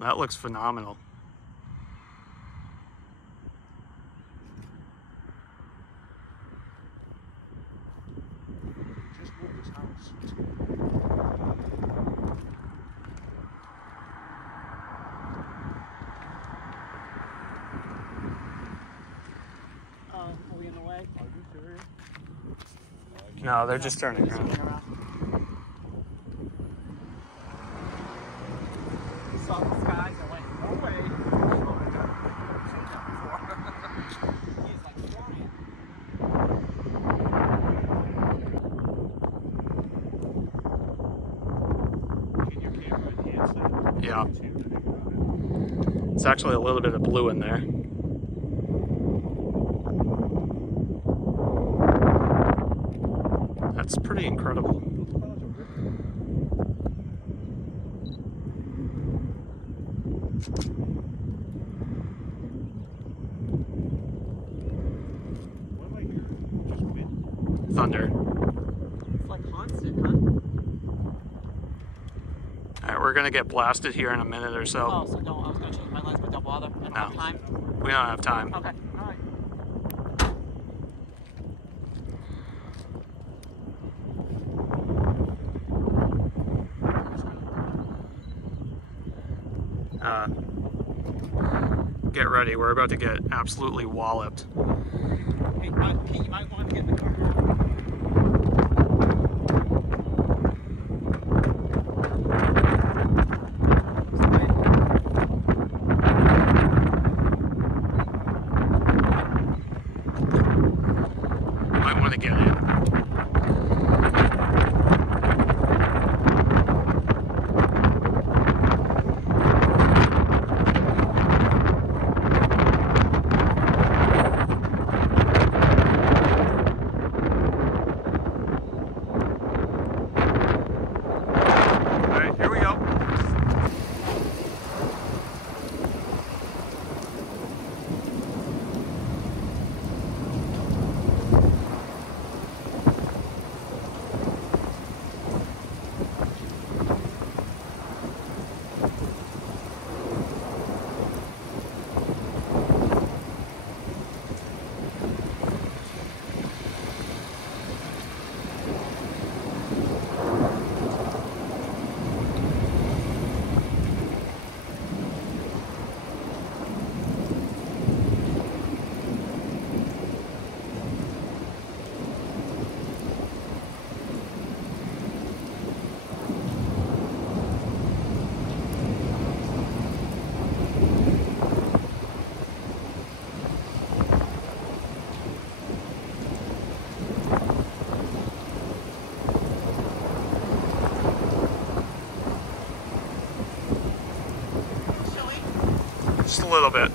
That looks phenomenal. Just moved his house. Are we in the way? Are you serious? No, they're just turning around. Saw the skies and went, no way. He's like flying. Can your camera enhance that? Yeah. It's actually a little bit of blue in there. That's pretty incredible. What am I hearing? Just wind? Thunder. It's like constant, huh? Alright, we're gonna get blasted here in a minute or so. Oh, so don't. I was going to change my lens, but don't bother. I don't have time. We don't have time. Okay, alright. Get ready, we're about to get absolutely walloped. Hey, Pete, you might want to get in the car. Might want to get in. Alright, here we go. Just a little bit.